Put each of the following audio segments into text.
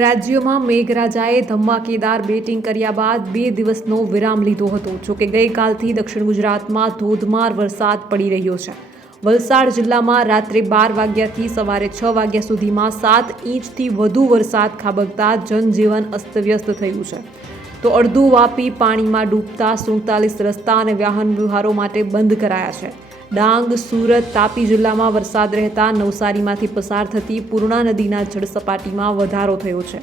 રાજ્યમાં મેઘરાજાએ ધમાકેદાર બેટિંગ કર્યા બાદ બે દિવસનો વિરામ લીધો હતો. જોકે ગઈકાલથી દક્ષિણ ગુજરાતમાં ધોધમાર વરસાદ પડી રહ્યો છે. વલસાડ જિલ્લામાં રાત્રે બાર વાગ્યાથી સવારે છ વાગ્યા સુધીમાં સાત ઇંચથી વધુ વરસાદ ખાબકતા જનજીવન અસ્તવ્યસ્ત થયું છે. તો અડધું વાપી પાણીમાં ડૂબતા સુડતાલીસ રસ્તા અને વાહન વ્યવહારો માટે બંધ કરાયા છે. ડાંગ, સુરત, તાપી જિલ્લામાં વરસાદ રહેતા નવસારીમાંથી પસાર થતી પૂર્ણા નદીના જળસપાટીમાં વધારો થયો છે.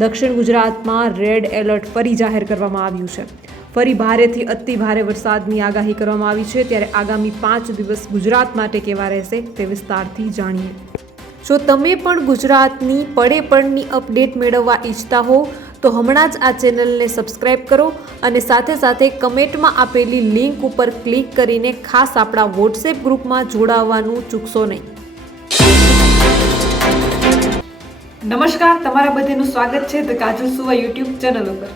દક્ષિણ ગુજરાતમાં રેડ એલર્ટ ફરી જાહેર કરવામાં આવ્યું છે. ફરી ભારેથી અતિ ભારે વરસાદની આગાહી કરવામાં આવી છે. ત્યારે આગામી પાંચ દિવસ ગુજરાત માટે કેવા રહેશે તે વિસ્તારથી જાણીએ. જો તમે પણ ગુજરાતની પડે પડની અપડેટ મેળવવા ઈચ્છતા હો તો હમણાં જ આ ચેનલને સબસ્ક્રાઇબ કરો અને સાથે સાથે કમેન્ટમાં આપેલી લિંક ઉપર ક્લિક કરીને ખાસ આપણા વોટ્સએપ ગ્રુપમાં જોડાવવાનું ચૂકશો નહીં. નમસ્કાર તમારા બધાનું સ્વાગત છે ધ કાજલ સુવા યુટ્યુબ ચેનલ ઉપર.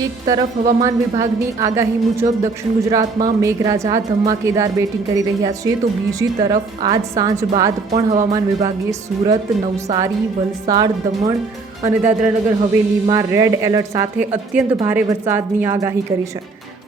એક તરફ હવામાન વિભાગની આગાહી મુજબ દક્ષિણ ગુજરાતમાં મેઘરાજા ધમાકેદાર બેટિંગ કરી રહ્યા છે તો બીજી તરફ આજ સાંજ બાદ પણ હવામાન વિભાગે સુરત નવસારી વલસાડ દમણ અને દાદરાનગર હવેલીમાં રેડ એલર્ટ સાથે અત્યંત ભારે વરસાદની આગાહી કરી છે.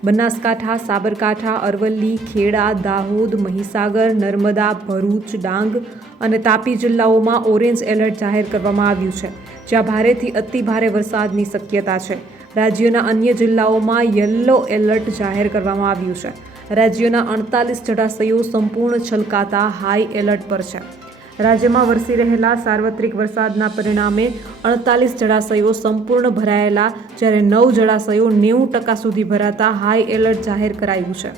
બનાસકાંઠા, સાબરકાંઠા, અરવલ્લી, ખેડા, દાહોદ, મહીસાગર, નર્મદા, ભરૂચ, ડાંગ અને તાપી જિલ્લાઓમાં ઓરેન્જ એલર્ટ જાહેર કરવામાં આવ્યું છે, જ્યાં ભારેથી અતિ ભારે વરસાદની શક્યતા છે. રાજ્યના અન્ય જિલ્લાઓમાં યલો એલર્ટ જાહેર કરવામાં આવ્યું છે. રાજ્યના અડતાલીસ જળાશયો સંપૂર્ણ છલકાતા હાઈ એલર્ટ પર છે. રાજ્યમાં વરસી રહેલા સાર્વત્રિક વરસાદના પરિણામે અડતાલીસ જળાશયો સંપૂર્ણ ભરાયેલા, જ્યારે નવ જળાશયો નેવું ટકા સુધી ભરાતા હાઈ એલર્ટ જાહેર કરાયું છે.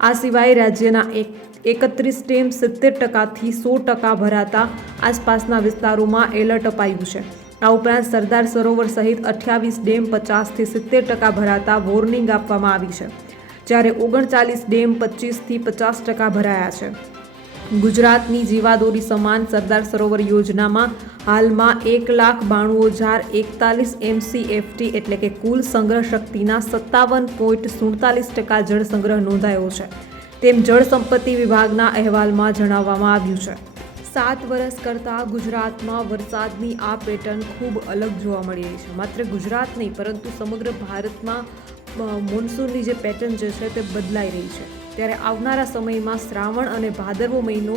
આ સિવાય રાજ્યના એક, એકત્રીસ ડેમ સિત્તેર ટકાથી સો ટકા ભરાતા આસપાસના વિસ્તારોમાં એલર્ટ અપાયું છે. આ ઉપરાંત સરદાર સરોવર સહિત અઠ્યાવીસ ડેમ પચાસથી સિત્તેર ટકા ભરાતા વોર્નિંગ આપવામાં આવી છે, જ્યારે ઓગણચાલીસ ડેમ પચીસથી પચાસ ટકા ભરાયા છે. ગુજરાતની જીવાદોરી સમાન સરદાર સરોવર યોજનામાં હાલમાં એક લાખ બાણું હજાર એકતાલીસ એમસીએફટી એટલે કે કુલ સંગ્રહ શક્તિના સત્તાવન પોઈન્ટ સુડતાલીસ ટકા જળ સંગ્રહ નોંધાયો છે. તેમ જળ સંપત્તિ વિભાગના અહેવાલમાં જણાવવામાં આવ્યું છે. સાત વર્ષ કરતાં ગુજરાતમાં વરસાદની આ પેટર્ન ખૂબ અલગ જોવા મળી રહી છે. માત્ર ગુજરાત નહીં, પરંતુ સમગ્ર ભારતમાં મોન્સૂનની જે પેટર્ન જે છે તે બદલાઈ રહી છે. ત્યારે આવનારા સમયમાં શ્રાવણ અને ભાદરવો મહિનો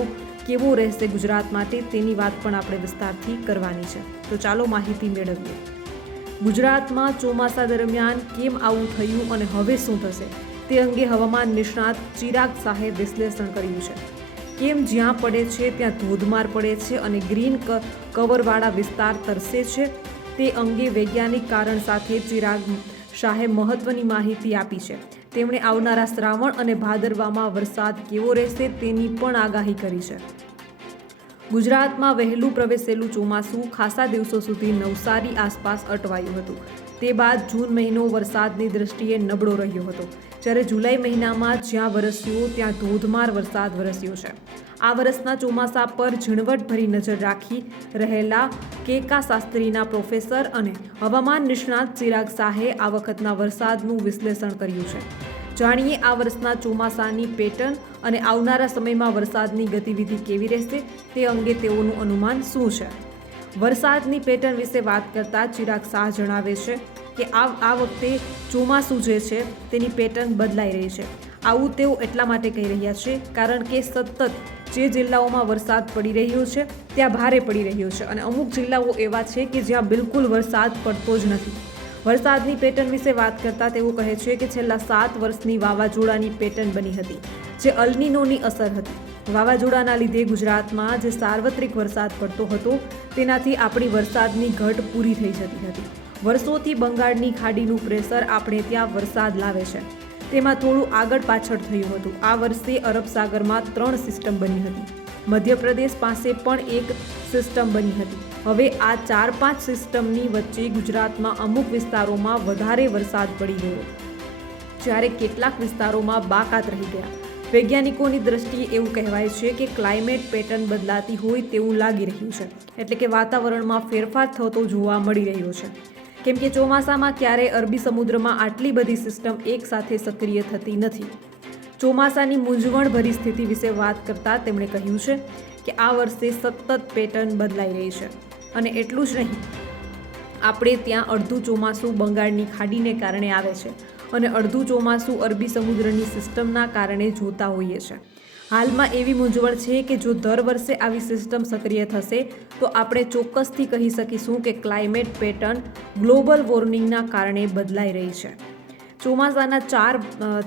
કેવો રહેશે ગુજરાત માટે તેની વાત પણ આપણે વિસ્તારથી કરવાની છે. તો ચાલો માહિતી મેળવીએ. ગુજરાતમાં ચોમાસા દરમિયાન કેમ આવું થયું અને હવે શું થશે? તે અંગે હવામાન નિષ્ણાત ચિરાગ શાહે વિશ્લેષણ કર્યું છે. કેમ જ્યાં પડે છે, ત્યાં ધોધમાર પડે છે અને ગ્રીન કવરવાળા વિસ્તાર તરસે છે? તે અંગે વૈજ્ઞાનિક કારણ સાથે ચિરાગ શાહે મહત્વની માહિતી આપી છે. તેમણે આવનારા શ્રાવણ અને ભાદરવામાં વરસાદ કેવો રહેશે તેની પણ આગાહી કરી છે. ગુજરાતમાં વહેલું પ્રવેશેલું ચોમાસું ખાસા દિવસો સુધી નવસારી આસપાસ અટવાયું હતું. તે બાદ જૂન મહિનો વરસાદની દ્રષ્ટિએ નબળો રહ્યો હતો. જ્યારે જુલાઈ મહિનામાં જ્યાં વરસ્યો, ત્યાં ધોધમાર વરસાદ વરસ્યો છે. આ વર્ષના ચોમાસા પર ઝીણવટભરી નજર રાખી રહેલા કેકા શાસ્ત્રીના પ્રોફેસર અને હવામાન નિષ્ણાત ચિરાગ શાહે આ વખતના વરસાદનું વિશ્લેષણ કર્યું છે. જાણીએ આ વર્ષના ચોમાસાની પેટર્ન અને આવનારા સમયમાં વરસાદની ગતિવિધિ કેવી રહેશે તે અંગે તેઓનું અનુમાન શું છે? વરસાદની પેટર્ન વિશે વાત કરતા ચિરાગ શાહ જણાવે છે કે આ આ વખતે ચોમાસું જે છે, તેની પેટર્ન બદલાઈ રહી છે. આવું તેઓ એટલા માટે કહી રહ્યા છે કારણ કે સતત જે જિલ્લાઓમાં વરસાદ પડી રહ્યો છે, ત્યાં ભારે પડી રહ્યો છે અને અમુક જિલ્લાઓ એવા છે કે જ્યાં બિલકુલ વરસાદ પડતો જ નથી. વરસાદની પેટર્ન વિશે વાત કરતા તેઓ કહે છે કે છેલ્લા સાત વર્ષની વાવાઝોડાની પેટર્ન બની હતી, જે અલ્નિનોની અસર હતી. વાવાઝોડાના લીધે ગુજરાતમાં જે સાર્વત્રિક વરસાદ પડતો હતો, તેનાથી આપણી વરસાદની ઘટ પૂરી થઈ જતી હતી. વર્ષોથી બંગાળની ખાડીનું પ્રેશર આપણે ત્યાં વરસાદ લાવે છે. તેમાં થોડું આગળ પાછળ થયું હતું. આ વર્ષે અરબ સાગરમાં ત્રણ સિસ્ટમ બની હતી. મધ્યપ્રદેશ પાસે પણ એક સિસ્ટમ બની હતી. હવે આ ચાર પાંચ સિસ્ટમની વચ્ચે ગુજરાતમાં અમુક વિસ્તારોમાં વધારે વરસાદ પડી ગયો. જ્યારે કેટલાક વિસ્તારોમાં બાકાત રહી ગયા. વૈજ્ઞાનિકોની દ્રષ્ટિએ એવું કહેવાય છે કે ક્લાઇમેટ પેટર્ન બદલાતી હોય તેવું લાગી રહ્યું છે. એટલે કે વાતાવરણમાં ફેરફાર થતો જોવા મળી રહ્યો છે. કેમ કે ચોમાસામાં ક્યારેય અરબી સમુદ્રમાં આટલી બધી સિસ્ટમ એકસાથે સક્રિય થતી નથી. ચોમાસાની મૂંઝવણભરી સ્થિતિ વિશે વાત કરતાં તેમણે કહ્યું છે કે આ વર્ષે સતત પેટર્ન બદલાઈ રહી છે. અને એટલું જ નહીં, આપણે ત્યાં અડધું ચોમાસું બંગાળની ખાડીને કારણે આવે છે. અને અડધું ચોમાસું અરબી સમુદ્રની સિસ્ટમના કારણે જોતા હોઈએ છીએ હાલમાં એવી મૂંઝવણ છે કે જો દર વર્ષે આવી સિસ્ટમ સક્રિય થશે, તો આપણે ચોક્કસથી કહી શકીશું કે ક્લાઇમેટ પેટર્ન ગ્લોબલ વોર્મિંગના કારણે બદલાઈ રહી છે. ચોમાસાના ચાર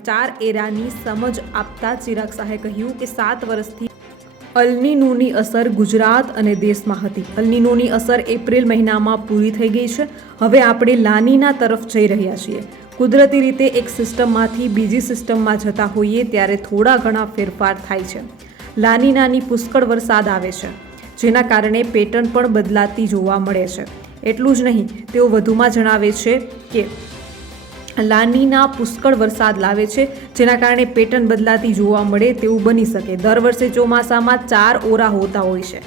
ચાર એરાની સમજ આપતા ચિરાગ શાહે કહ્યું કે સાત વર્ષથી અલનીનોની અસર ગુજરાત અને દેશમાં હતી. અલનીનોની અસર એપ્રિલ મહિનામાં પૂરી થઈ ગઈ છે. હવે આપણે લાનીના તરફ જઈ રહ્યા છીએ. કુદરતી રીતે એક સિસ્ટમમાંથી બીજી સિસ્ટમમાં જતા હોઈએ ત્યારે થોડા ઘણા ફેરફાર થાય છે. લાનીનાની પુષ્કળ વરસાદ આવે છે, જેના કારણે પેટર્ન પણ બદલાતી જોવા મળે છે. એટલું જ નહીં, તેઓ વધુમાં જણાવે છે કે લાનીના પુષ્કળ વરસાદ લાવે છે, જેના કારણે પેટર્ન બદલાતી જોવા મળે તેવું બની શકે. દર વર્ષે ચોમાસામાં ચાર ઓરા હોતા હોય છે.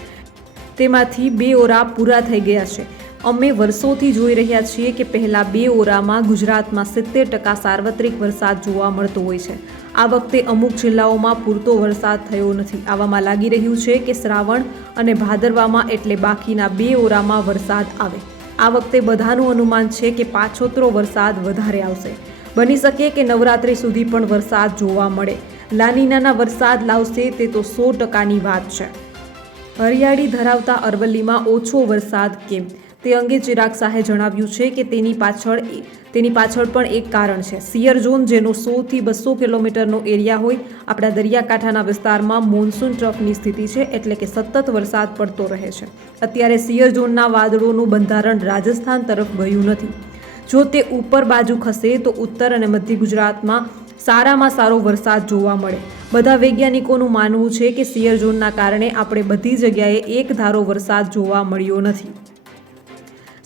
તેમાંથી બે ઓરા પૂરા થઈ ગયા છે. અમે વર્ષોથી જોઈ રહ્યા છીએ કે પહેલાં બે ઓરામાં ગુજરાતમાં સિત્તેર ટકા સાર્વત્રિક વરસાદ જોવા મળતો હોય છે. આ વખતે અમુક જિલ્લાઓમાં પૂરતો વરસાદ થયો નથી. આવામાં લાગી રહ્યું છે કે શ્રાવણ અને ભાદરવામાં એટલે બાકીના બે ઓરામાં વરસાદ આવે. આ વખતે બધાનું અનુમાન છે કે પાછોતરો વરસાદ વધારે આવશે. બની શકે કે નવરાત્રિ સુધી પણ વરસાદ જોવા મળે. લાનીનાના વરસાદ લાવશે તે તો સો ટકાની વાત છે. હરિયાળી ધરાવતા અરવલ્લીમાં ઓછો વરસાદ કેમ? તે અંગે ચિરાગ શાહે જણાવ્યું છે કે તેની પાછળ તેની પાછળ પણ એક કારણ છે. સિયર ઝોન, જેનો સોથી બસો કિલોમીટરનો એરિયા હોય, આપણા દરિયાકાંઠાના વિસ્તારમાં મોન્સૂન ટ્રફની સ્થિતિ છે એટલે કે સતત વરસાદ પડતો રહે છે. અત્યારે સિયર ઝોનના વાદળોનું બંધારણ રાજસ્થાન તરફ ગયું નથી. જો તે ઉપર બાજુ ખસે, તો ઉત્તર અને મધ્ય ગુજરાતમાં સારામાં સારો વરસાદ જોવા મળે. બધા વૈજ્ઞાનિકોનું માનવું છે કે સિયર ઝોનના કારણે આપણે બધી જગ્યાએ એક ધારો વરસાદ જોવા મળ્યો નથી.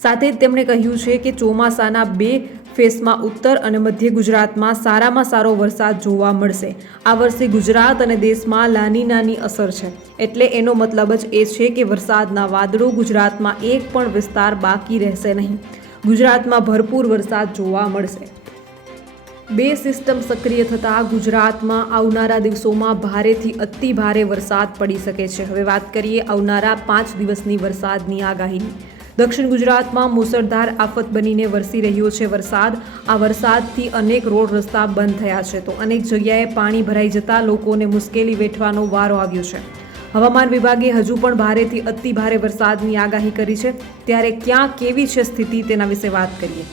સાથે જ તેમણે કહ્યું છે કે ચોમાસાના બે ફેસમાં ઉત્તર અને મધ્ય ગુજરાતમાં સારામાં સારો વરસાદ જોવા મળશે. આ વર્ષે ગુજરાત અને દેશમાં લાનીનાની અસર છે. એટલે એનો મતલબ જ એ છે કે વરસાદના વાદળો ગુજરાતમાં એક પણ વિસ્તાર બાકી રહેશે નહીં. ગુજરાતમાં ભરપૂર વરસાદ જોવા મળશે. બે સિસ્ટમ સક્રિય થતાં ગુજરાતમાં આવનારા દિવસોમાં ભારેથી અતિ ભારે વરસાદ પડી શકે છે. હવે વાત કરીએ આવનારા પાંચ દિવસની વરસાદની આગાહીની. દક્ષિણ ગુજરાતમાં મુસળધાર આફત બનીને વરસી રહ્યો છે વરસાદ. આ વરસાદથી અનેક રોડ રસ્તા બંધ થયા છે તો અનેક જગ્યાએ પાણી ભરાઈ જતા લોકોને મુશ્કેલી વેઠવાનો વારો આવ્યો છે. હવામાન વિભાગે હજુ પણ ભારેથી અતિ ભારે વરસાદની આગાહી કરી છે. ત્યારે ક્યાં કેવી છે સ્થિતિ તેના વિશે વાત કરીએ.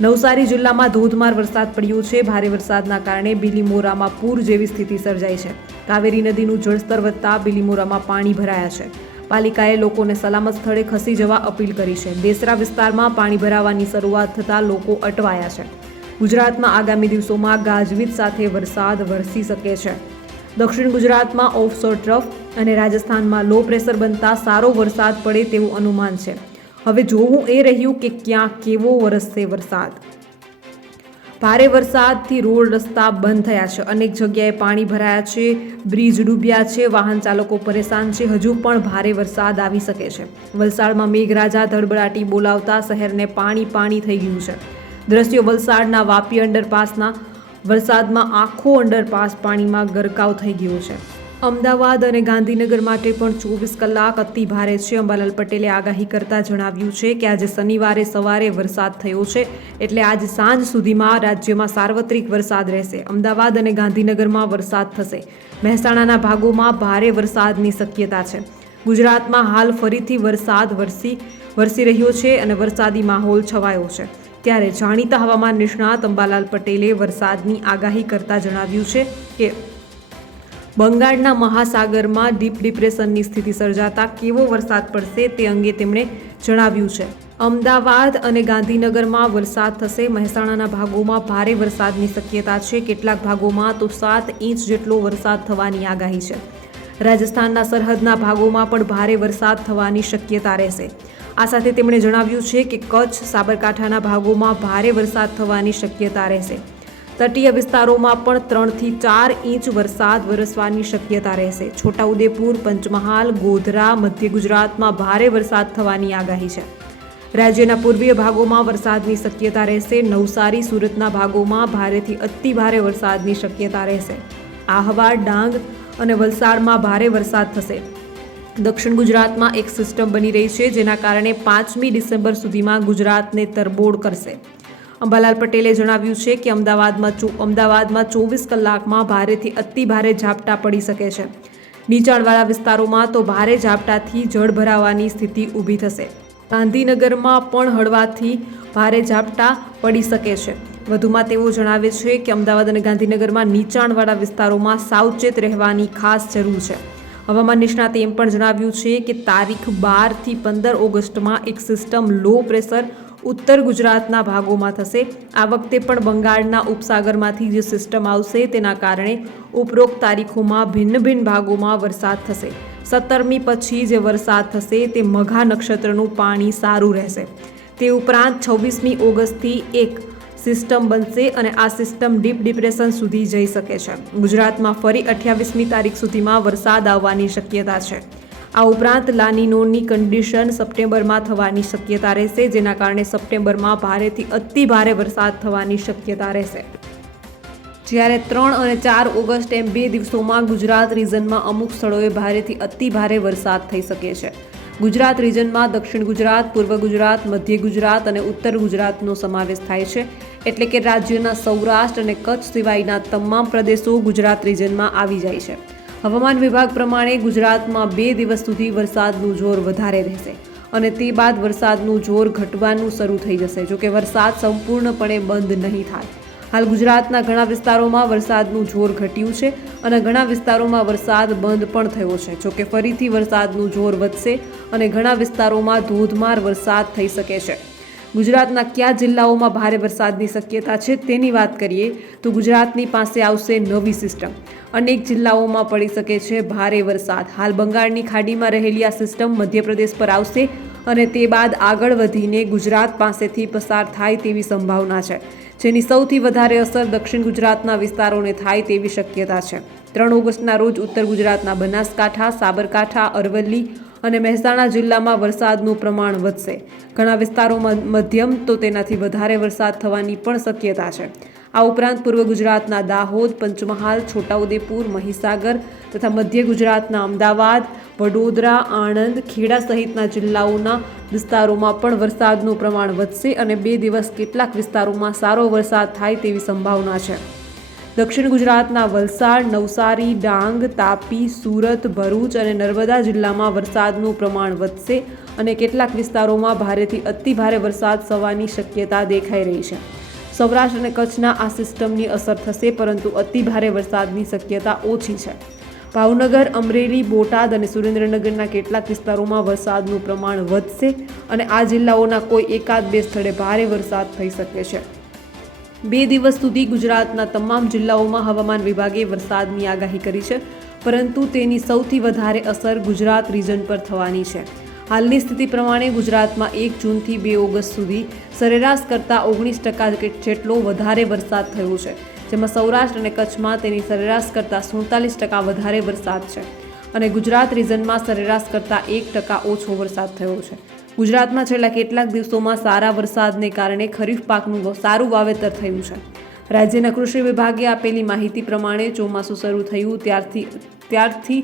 નવસારી જિલ્લામાં ધોધમાર વરસાદ પડ્યો છે. ભારે વરસાદના કારણે બિલીમોરામાં પૂર જેવી સ્થિતિ સર્જાઈ છે. કાવેરી નદીનું જળસ્તર વધતા બિલીમોરામાં પાણી ભરાયા છે. પાલિકાએ લોકોને સલામત સ્થળે ખસી જવા અપીલ કરી છે. દેસરા વિસ્તારમાં પાણી ભરાવાની શરૂઆત થતાં લોકો અટવાયા છે. ગુજરાતમાં આગામી દિવસોમાં ગાજવીજ સાથે વરસાદ વરસી શકે છે. દક્ષિણ ગુજરાતમાં ઓફશોર ટ્રફ અને રાજસ્થાનમાં લો પ્રેશર બનતા સારો વરસાદ પડે તેવું અનુમાન છે. હવે જોવું એ રહ્યું કે ક્યાં કેવો વરસશે વરસાદ. ભારે વરસાદથી રોડ રસ્તા બંધ થયા છે. અનેક જગ્યાએ પાણી ભરાયા છે, બ્રિજ ડૂબ્યા છે, વાહન ચાલકો પરેશાન છે. હજુ પણ ભારે વરસાદ આવી શકે છે. વલસાડમાં મેઘરાજા ધડબડાટી બોલાવતા શહેરને પાણી પાણી થઈ ગયું છે. દ્રશ્યો વલસાડના વાપી અંડરપાસના. વરસાદમાં આખો અંડરપાસ પાણીમાં ગરકાવ થઈ ગયો છે. અમદાવાદ અને ગાંધીનગર માટે પણ ચોવીસ કલાક અતિ ભારે છે. અંબાલાલ પટેલે આગાહી કરતા જણાવ્યું છે કે આજે શનિવારે સવારે વરસાદ થયો છે. એટલે આજ સાંજ સુધીમાં રાજ્યમાં સાર્વત્રિક વરસાદ રહેશે. અમદાવાદ અને ગાંધીનગરમાં વરસાદ થશે. મહેસાણાના ભાગોમાં ભારે વરસાદની શક્યતા છે. ગુજરાતમાં હાલ ફરીથી વરસાદ વરસી વરસી રહ્યો છે અને વરસાદી માહોલ છવાયો છે. ત્યારે જાણીતા હવામાન નિષ્ણાત અંબાલાલ પટેલે વરસાદની આગાહી કરતા જણાવ્યું છે કે બંગાળના મહાસાગરમાં ડીપ ડિપ્રેશનની સ્થિતિ સર્જાતા કેવો વરસાદ પડશે તે અંગે તેમણે જણાવ્યું છે. અમદાવાદ અને ગાંધીનગરમાં વરસાદ થશે. મહેસાણાના ભાગોમાં ભારે વરસાદની શક્યતા છે. કેટલાક ભાગોમાં તો સાત ઇંચ જેટલો વરસાદ થવાની આગાહી છે. રાજસ્થાનના સરહદના ભાગોમાં પણ ભારે વરસાદ થવાની શક્યતા રહેશે. આ સાથે તેમણે જણાવ્યું છે કે કચ્છ, સાબરકાંઠાના ભાગોમાં ભારે વરસાદ થવાની શક્યતા રહેશે. તટીય વિસ્તારોમાં પણ ત્રણથી ચાર ઇંચ વરસાદ વરસવાની શક્યતા રહેશે. છોટાઉદેપુર, પંચમહાલ, ગોધરા, મધ્ય ગુજરાતમાં ભારે વરસાદ થવાની આગાહી છે. રાજ્યના પૂર્વીય ભાગોમાં વરસાદની શક્યતા રહેશે. નવસારી, સુરતના ભાગોમાં ભારેથી અતિ ભારે વરસાદની શક્યતા રહેશે. આહવા ડાંગ અને વલસાડમાં ભારે વરસાદ થશે. દક્ષિણ ગુજરાતમાં એક સિસ્ટમ બની રહી છે, જેના કારણે પાંચમી ડિસેમ્બર સુધીમાં ગુજરાતને તરબોળ કરશે. અંબાલાલ પટેલે જણાવ્યું છે કે અમદાવાદમાં અમદાવાદમાં ચોવીસ કલાકમાં ભારેથી અતિ ભારે ઝાપટા પડી શકે છે. નીચાણવાળા વિસ્તારોમાં તો ભારે ઝાપટાથી જળ ભરાવાની સ્થિતિ ઊભી થશે. ગાંધીનગરમાં પણ હળવાથી ભારે ઝાપટા પડી શકે છે. વધુમાં તેઓ જણાવે છે કે અમદાવાદ અને ગાંધીનગરમાં નીચાણવાળા વિસ્તારોમાં સાવચેત રહેવાની ખાસ જરૂર છે. હવામાન નિષ્ણાતે એમ પણ જણાવ્યું છે કે તારીખ બારથી પંદર ઓગસ્ટમાં એક સિસ્ટમ લો પ્રેશર ઉત્તર ગુજરાતના ભાગોમાં થશે. આ વખતે પણ બંગાળના ઉપસાગરમાંથી જે સિસ્ટમ આવશે તેના કારણે ઉપરોક્ત તારીખોમાં ભિન્ન ભિન્ન ભાગોમાં વરસાદ થશે. સત્તરમી પછી જે વરસાદ થશે તે મઘા નક્ષત્રનું પાણી સારું રહેશે. તે ઉપરાંત છવ્વીસમી ઓગસ્ટથી એક સિસ્ટમ બનશે અને આ સિસ્ટમ ડીપ ડિપ્રેશન સુધી જઈ શકે છે. ગુજરાતમાં ફરી અઠ્યાવીસમી તારીખ સુધીમાં વરસાદ આવવાની શક્યતા છે. આ ઉપરાંત લાનીનોની કન્ડિશન સપ્ટેમ્બરમાં થવાની શક્યતા રહેશે, જેના કારણે સપ્ટેમ્બરમાં ભારેથી અતિ ભારે વરસાદ થવાની શક્યતા રહેશે. જ્યારે ત્રણ અને ચાર ઓગસ્ટ એમ બે દિવસોમાં ગુજરાત રિજનમાં અમુક સ્થળોએ ભારેથી અતિ ભારે વરસાદ થઈ શકે છે. ગુજરાત રિજનમાં દક્ષિણ ગુજરાત, પૂર્વ ગુજરાત, મધ્ય ગુજરાત અને ઉત્તર ગુજરાતનો સમાવેશ થાય છે, એટલે કે રાજ્યના સૌરાષ્ટ્ર અને કચ્છ સિવાયના તમામ પ્રદેશો ગુજરાત રિજનમાં આવી જાય છે. હવામાન વિભાગ પ્રમાણે ગુજરાતમાં બે દિવસ સુધી વરસાદનું જોર વધારે રહેશે અને તે બાદ વરસાદનું જોર ઘટવાનું શરૂ થઈ જશે. જોકે વરસાદ સંપૂર્ણપણે બંધ નહીં થાય. હાલ ગુજરાતના ઘણા વિસ્તારોમાં વરસાદનું જોર ઘટ્યું છે અને ઘણા વિસ્તારોમાં વરસાદ બંધ પણ થયો છે. જોકે ફરીથી વરસાદનું જોર વધશે અને ઘણા વિસ્તારોમાં ધોધમાર વરસાદ થઈ શકે છે. ગુજરાતના કયા જિલ્લાઓમાં ભારે વરસાદની શક્યતા છે તેની વાત કરીએ તો ગુજરાતની પાસે આવશે નવી સિસ્ટમ. અનેક જિલ્લાઓમાં પડી શકે છે ભારે વરસાદ. હાલ બંગાળની ખાડીમાં રહેલી આ સિસ્ટમ મધ્યપ્રદેશ પર આવશે અને તે બાદ આગળ વધીને ગુજરાત પાસેથી પસાર થાય તેવી સંભાવના છે, જેની સૌથી વધારે અસર દક્ષિણ ગુજરાતના વિસ્તારોને થાય તેવી શક્યતા છે. ત્રણ ઓગસ્ટના રોજ ઉત્તર ગુજરાતના બનાસકાંઠા, સાબરકાંઠા, અરવલ્લી અને મહેસાણા જિલ્લામાં વરસાદનું પ્રમાણ વધશે. ઘણા વિસ્તારોમાં મધ્યમ તો તેનાથી વધારે વરસાદ થવાની પણ શક્યતા છે. આ ઉપરાંત પૂર્વ ગુજરાતના દાહોદ, પંચમહાલ, છોટાઉદેપુર, મહીસાગર તથા મધ્ય ગુજરાતના અમદાવાદ, વડોદરા, આણંદ, ખેડા સહિતના જિલ્લાઓના વિસ્તારોમાં પણ વરસાદનું પ્રમાણ વધશે અને બે દિવસ કેટલાક વિસ્તારોમાં સારો વરસાદ થાય તેવી સંભાવના છે. દક્ષિણ ગુજરાતના વલસાડ, નવસારી, ડાંગ, તાપી, સુરત, ભરૂચ અને નર્મદા જિલ્લામાં વરસાદનું પ્રમાણ વધશે અને કેટલાક વિસ્તારોમાં ભારેથી અતિ ભારે વરસાદ થવાની શક્યતા દેખાઈ રહી છે. સૌરાષ્ટ્ર અને કચ્છના આ સિસ્ટમની અસર થશે, પરંતુ અતિ ભારે વરસાદની શક્યતા ઓછી છે. ભાવનગર, અમરેલી, બોટાદ અને સુરેન્દ્રનગરના કેટલાક વિસ્તારોમાં વરસાદનું પ્રમાણ વધશે અને આ જિલ્લાઓના કોઈ એકાદ બે સ્થળે ભારે વરસાદ થઈ શકે છે. બે દિવસ સુધી ગુજરાતના તમામ જિલ્લાઓમાં હવામાન વિભાગે વરસાદની આગાહી કરી છે, પરંતુ તેની સૌથી વધારે અસર ગુજરાત રિજન પર થવાની છે. હાલની સ્થિતિ પ્રમાણે ગુજરાતમાં એક જૂનથી બે ઓગસ્ટ સુધી સરેરાશ કરતાં ઓગણીસ ટકા જેટલો વધારે વરસાદ થયો છે, જેમાં સૌરાષ્ટ્ર અને કચ્છમાં તેની સરેરાશ કરતાં સુડતાલીસ ટકા વધારે વરસાદ છે અને ગુજરાત રિજનમાં સરેરાશ કરતાં એક ટકા ઓછો વરસાદ થયો છે. ગુજરાતમાં છેલ્લા કેટલાક દિવસોમાં સારા વરસાદને કારણે ખરીફ પાકનું સારું વાવેતર થયું છે. રાજ્યના કૃષિ વિભાગે આપેલી માહિતી પ્રમાણે ચોમાસું શરૂ થયું, ત્યારથી ત્યારથી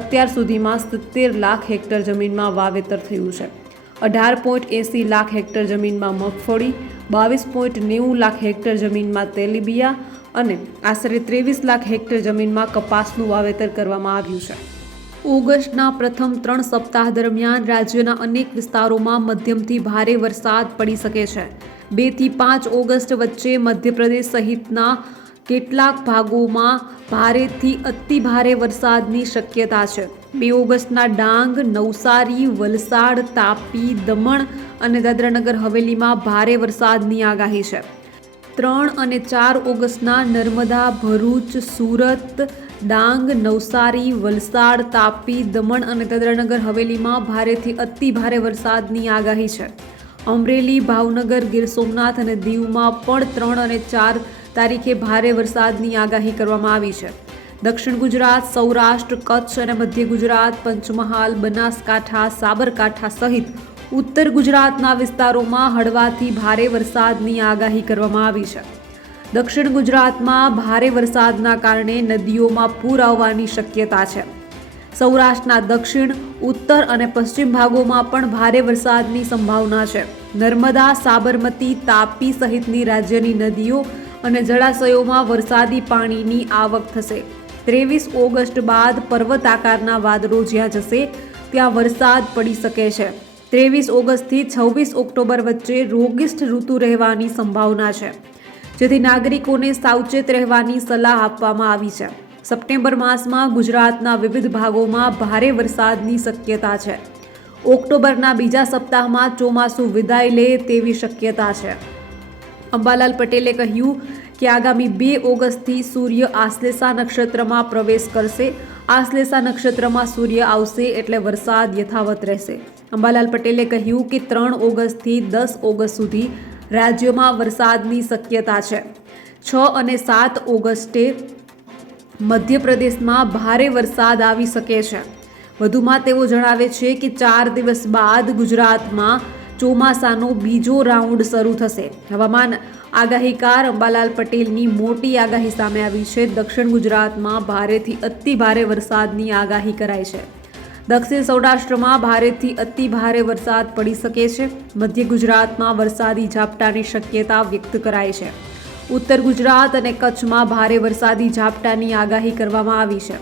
અત્યાર સુધીમાં સિત્તેર લાખ હેક્ટર જમીનમાં વાવેતર થયું છે. અઢાર પોઈન્ટ એંસી લાખ હેક્ટર જમીનમાં મગફળી, બાવીસ પોઈન્ટ નેવું લાખ હેક્ટર જમીનમાં તેલીબિયા અને આશરે ત્રેવીસ લાખ હેક્ટર જમીનમાં કપાસનું વાવેતર કરવામાં આવ્યું છે. ઓગસ્ટના પ્રથમ ત્રણ સપ્તાહ દરમિયાન રાજ્યના અનેક વિસ્તારોમાં મધ્યમથી ભારે વરસાદ પડી શકે છે. બેથી પાંચ ઓગસ્ટ વચ્ચે મધ્યપ્રદેશ સહિતના કેટલાક ભાગોમાં ભારેથી અતિ ભારે વરસાદની શક્યતા છે. બે ઓગસ્ટના ડાંગ, નવસારી, વલસાડ, તાપી, દમણ અને દાદરાનગર હવેલીમાં ભારે વરસાદની આગાહી છે. ત્રણ અને ચાર ઓગસ્ટના નર્મદા, ભરૂચ, સુરત ડાંગ, નવસારી, વલસાડ, તાપી, દમણ અને દાદરાનગર હવેલીમાં ભારેથી અતિ ભારે વરસાદની આગાહી છે. અમરેલી, ભાવનગર, ગીર સોમનાથ અને દીવમાં પણ ત્રણ અને ચાર તારીખે ભારે વરસાદની આગાહી કરવામાં આવી છે. દક્ષિણ ગુજરાત, સૌરાષ્ટ્ર, કચ્છ અને મધ્ય ગુજરાત, પંચમહાલ, બનાસકાંઠા, સાબરકાંઠા સહિત ઉત્તર ગુજરાતના વિસ્તારોમાં હળવાથી ભારે વરસાદની આગાહી કરવામાં આવી છે. દક્ષિણ ગુજરાતમાં ભારે વરસાદના કારણે નદીઓમાં પૂર આવવાની શક્યતા છે. સૌરાષ્ટ્રના દક્ષિણ, ઉત્તર અને પશ્ચિમ ભાગોમાં પણ ભારે વરસાદની સંભાવના છે. નર્મદા, સાબરમતી, તાપી સહિતની રાજ્યની નદીઓ અને જળાશયોમાં વરસાદી પાણીની આવક થશે. ત્રેવીસ ઓગસ્ટ બાદ પર્વત આકારના વાદળો જ્યાં જશે, ત્યાં વરસાદ પડી શકે છે. ત્રેવીસ ઓગસ્ટથી છવ્વીસ ઓક્ટોબર વચ્ચે રોગિષ્ઠ ઋતુ રહેવાની સંભાવના છે. જેથી નાગરિકોને સાવચેત રહેવાની સલાહ આપવામાં આવી છે. સપ્ટેમ્બર માસમાં ગુજરાતના વિવિધ ભાગોમાં ભારે વરસાદની શક્યતા છે. ઓક્ટોબરના બીજા સપ્તાહમાં ચોમાસું વિદાય લે તેવી શક્યતા છે. અંબાલાલ પટેલે કહ્યું કે આગામી બે ઓગસ્ટથી સૂર્ય આશ્લેષા નક્ષત્રમાં પ્રવેશ કરશે. આશ્લેષા નક્ષત્રમાં સૂર્ય આવશે એટલે વરસાદ યથાવત રહેશે. અંબાલાલ પટેલે કહ્યું કે ત્રણ ઓગસ્ટથી દસ ઓગસ્ટ સુધી રાજ્યમાં વરસાદની શક્યતા છે. છ અને સાત ઓગસ્ટે મધ્યપ્રદેશમાં ભારે વરસાદ આવી શકે છે. વધુમાં તેઓ જણાવે છે કે ચાર દિવસ બાદ ગુજરાતમાં ચોમાસાનો બીજો રાઉન્ડ શરૂ થશે. હવામાન આગાહીકાર અંબાલાલ પટેલની મોટી આગાહી સામે આવી છે. દક્ષિણ ગુજરાતમાં ભારેથી અતિ ભારે વરસાદની આગાહી કરાઈ છે. દક્ષિણ સૌરાષ્ટ્રમાં ભારેથી અતિ ભારે વરસાદ પડી શકે છે. મધ્ય ગુજરાતમાં વરસાદી ઝાપટાની શક્યતા વ્યક્ત કરાઈ છે. ઉત્તર ગુજરાત અને કચ્છમાં ભારે વરસાદી ઝાપટાની આગાહી કરવામાં આવી છે.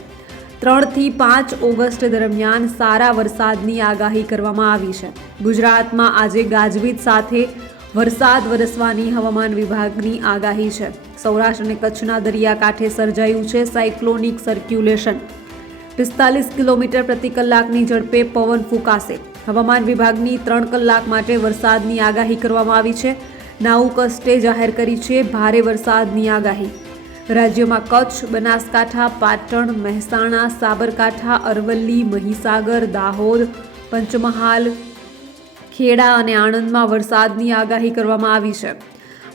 ત્રણથી પાંચ ઓગસ્ટ દરમિયાન સારા વરસાદની આગાહી કરવામાં આવી છે. ગુજરાતમાં આજે ગાજવીજ સાથે વરસાદ વરસવાની હવામાન વિભાગની આગાહી છે. સૌરાષ્ટ્ર અને કચ્છના દરિયાકાંઠે સર્જાયું છે સાયક્લોનિક સર્ક્યુલેશન. પિસ્તાલીસ કિલોમીટર પ્રતિ કલાકની ઝડપે પવન ફૂંકાશે. હવામાન વિભાગની ત્રણ કલાક માટે વરસાદની આગાહી કરવામાં આવી છે. નાઉકસ્ટે જાહેર કરી છે ભારે વરસાદની આગાહી. રાજ્યમાં કચ્છ, બનાસકાંઠા, પાટણ, મહેસાણા, સાબરકાંઠા, અરવલ્લી, મહીસાગર, દાહોદ, પંચમહાલ, ખેડા અને આણંદમાં વરસાદની આગાહી કરવામાં આવી છે.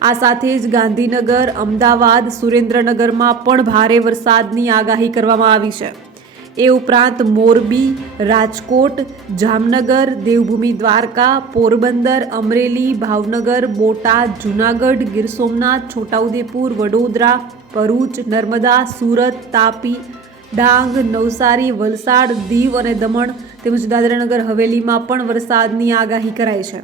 આ સાથે જ ગાંધીનગર, અમદાવાદ, સુરેન્દ્રનગરમાં પણ ભારે વરસાદની આગાહી કરવામાં આવી છે. એ ઉપરાંત મોરબી, રાજકોટ, જામનગર, દેવભૂમિ દ્વારકા, પોરબંદર, અમરેલી, ભાવનગર, બોટાદ, જૂનાગઢ, ગીર સોમનાથ, છોટાઉદેપુર, વડોદરા, ભરૂચ, નર્મદા, સુરત, તાપી, ડાંગ, નવસારી, વલસાડ, દીવ અને દમણ તેમજ દાદરાનગર, હવેલીમાં પણ વરસાદની આગાહી કરાઈ છે.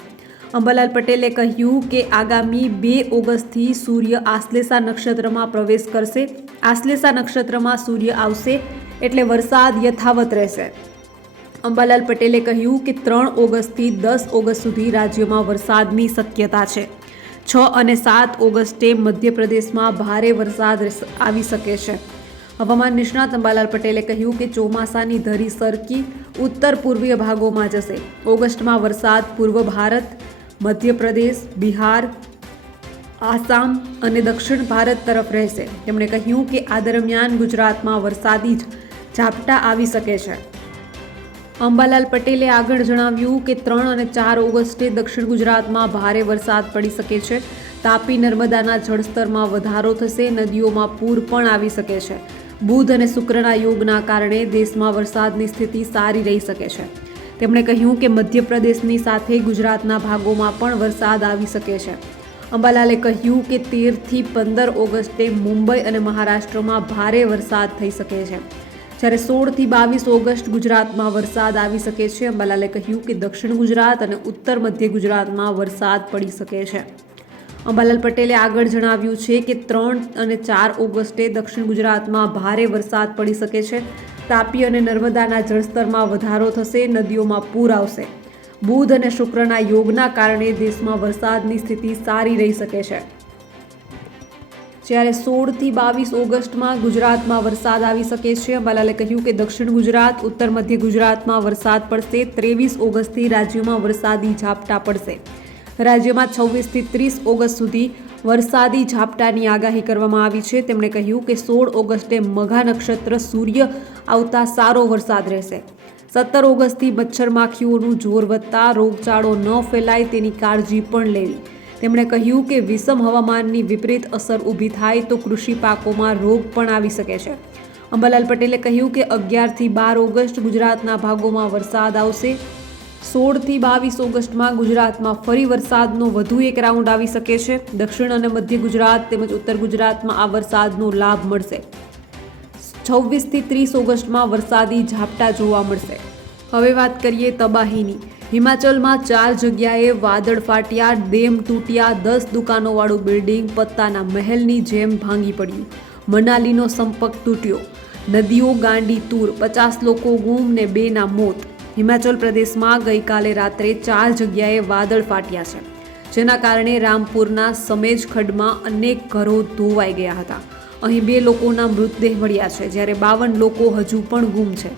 અંબાલાલ પટેલે કહ્યું કે આગામી બે ઓગસ્ટથી સૂર્ય આશ્લેષા નક્ષત્રમાં પ્રવેશ કરશે. આશ્લેષા નક્ષત્રમાં સૂર્ય આવશે એટલે વરસાદ યથાવત રહેશે. અંબાલાલ પટેલે કહ્યું કે ત્રણ ઓગસ્ટથી દસ ઓગસ્ટ સુધી રાજ્યમાં વરસાદની શક્યતા છે. છ અને સાત ઓગસ્ટે મધ્યપ્રદેશમાં ભારે વરસાદ આવી શકે છે. હવામાન નિષ્ણાત અંબાલાલ પટેલે કહ્યું કે ચોમાસાની ધરી સરકી ઉત્તર પૂર્વીય ભાગોમાં જશે. ઓગસ્ટમાં વરસાદ પૂર્વ ભારત, મધ્યપ્રદેશ, બિહાર, આસામ અને દક્ષિણ ભારત તરફ રહેશે. તેમણે કહ્યું કે આ દરમિયાન ગુજરાતમાં વરસાદી જ ઝાપટા આવી શકે છે. અંબાલાલ પટેલે આગળ જણાવ્યું કે ત્રણ અને ચાર ઓગસ્ટે દક્ષિણ ગુજરાતમાં ભારે વરસાદ પડી શકે છે. તાપી નર્મદાના જળસ્તરમાં વધારો થશે, નદીઓમાં પૂર પણ આવી શકે છે. બુધ અને શુક્રના યોગના કારણે દેશમાં વરસાદની સ્થિતિ સારી રહી શકે છે. તેમણે કહ્યું કે મધ્યપ્રદેશની સાથે ગુજરાતના ભાગોમાં પણ વરસાદ આવી શકે છે. અંબાલાલે કહ્યું કે તેરથી પંદર ઓગસ્ટે મુંબઈ અને મહારાષ્ટ્રમાં ભારે વરસાદ થઈ શકે છે. જ્યારે સોળથી બાવીસ ઓગસ્ટ ગુજરાતમાં વરસાદ આવી શકે છે, અંબાલાલે કહ્યું કે દક્ષિણ ગુજરાત અને ઉત્તર મધ્ય ગુજરાતમાં વરસાદ પડી શકે છે. અંબાલાલ પટેલે આગળ જણાવ્યું છે કે ત્રણ અને ચાર ઓગસ્ટે દક્ષિણ ગુજરાતમાં ભારે વરસાદ પડી શકે છે. તાપી અને નર્મદાના જળસ્તરમાં વધારો થશે, નદીઓમાં પૂર આવશે. બુધ અને શુક્રના યોગના કારણે દેશમાં વરસાદની સ્થિતિ સારી રહી શકે છે. જ્યારે સોળથી બાવીસ ઓગસ્ટમાં ગુજરાતમાં વરસાદ આવી શકે છે. અંબાલાલે કહ્યું કે દક્ષિણ ગુજરાત, ઉત્તર મધ્ય ગુજરાતમાં વરસાદ પડશે. ત્રેવીસ ઓગસ્ટથી રાજ્યમાં વરસાદી ઝાપટા પડશે. રાજ્યમાં છવ્વીસથી ત્રીસ ઓગસ્ટ સુધી વરસાદી ઝાપટાની આગાહી કરવામાં આવી છે. તેમણે કહ્યું કે સોળ ઓગસ્ટે મઘા નક્ષત્ર સૂર્ય આવતા સારો વરસાદ રહેશે. સત્તર ઓગસ્ટથી મચ્છર માખીઓનું જોર વધતા રોગચાળો ન ફેલાય તેની કાળજી પણ લેવી. તેમણે કહ્યું કે વિષમ હવામાનની વિપરીત અસર ઊભી થાય તો કૃષિ પાકોમાં રોગ પણ આવી શકે છે. અંબાલાલ પટેલે કહ્યું કે અગિયારથી બાર ઓગસ્ટ ગુજરાતના ભાગોમાં વરસાદ આવશે. સોળથી બાવીસ ઓગસ્ટમાં ગુજરાતમાં ફરી વરસાદનો વધુ એક રાઉન્ડ આવી શકે છે. દક્ષિણ અને મધ્ય ગુજરાત તેમજ ઉત્તર ગુજરાતમાં આ વરસાદનો લાભ મળશે. છવ્વીસથી ત્રીસ ઓગસ્ટમાં વરસાદી ઝાપટા જોવા મળશે. હવે વાત કરીએ તબાહીની. હિમાચલમાં ચાર જગ્યાએ વાદળ ફાટ્યા, ડેમ તૂટ્યા, દસ દુકાનોવાળું બિલ્ડિંગ પત્તાના મહેલની જેમ ભાંગી પડ્યું. મનાલીનો સંપર્ક તૂટ્યો. નદીઓ ગાંડી તૂર, પચાસ લોકો ગુમ ને બેના મોત. હિમાચલ પ્રદેશમાં ગઈકાલે રાત્રે ચાર જગ્યાએ વાદળ ફાટ્યા છે, જેના કારણે રામપુરના સમેજ ખડમાં અનેક ઘરો ધોવાઈ ગયા હતા. અહીં બે લોકોના મૃતદેહ મળ્યા છે, જ્યારે બાવન લોકો હજુ પણ ગુમ છે.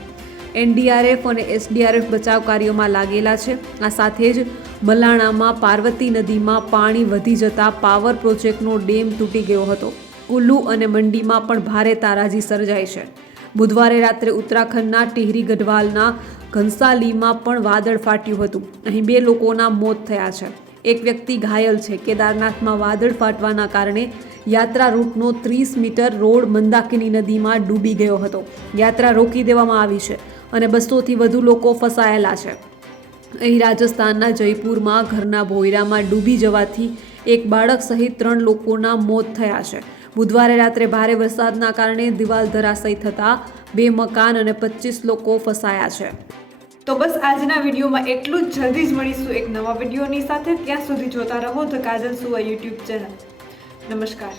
એનડીઆરએફ અને એસડીઆરએફ બચાવ કાર્યોમાં લાગેલા છે. આ સાથે જ મલાણામાં પાર્વતી નદીમાં પાણી વધી જતા પાવર પ્રોજેક્ટનો ડેમ તૂટી ગયો હતો. કુલ્લુ અને મંડીમાં પણ ભારે તારાજી સર્જાઈ છે. બુધવારે રાત્રે ઉત્તરાખંડના ટિહરી ગઢવાલના ઘનસાલીમાં પણ વાદળ ફાટ્યું હતું. અહીં બે લોકોના મોત થયા છે. એક વ્યક્તિ ઘાયલ છે. કેદારનાથમાં વાદળ ફાટવાના કારણે યાત્રા રૂટનો ત્રીસ મીટર રોડ મંદાકિની નદીમાં ડૂબી ગયો હતો. યાત્રા રોકી દેવામાં આવી છે. અને બસોથી વધુ લોકો ફસાયેલા છે. અહીં રાજસ્થાનના જયપુરમાં ઘરના ભોયરામાં ડૂબી જવાથી એક બાળક સહિત ત્રણ લોકોના મોત થયા છે. બુધવારે રાત્રે ભારે વરસાદના કારણે દિવાલ ધરાશયી થતાં બે મકાન અને પચીસ લોકો ફસાયા છે. તો બસ આજના વિડીયોમાં એટલું જ. જલ્દી જ મળીશું એક નવા વિડીયોની સાથે. ત્યાં સુધી જોતા રહો ધ કાજલ સુવા યુટ્યુબ ચેનલ. નમસ્કાર.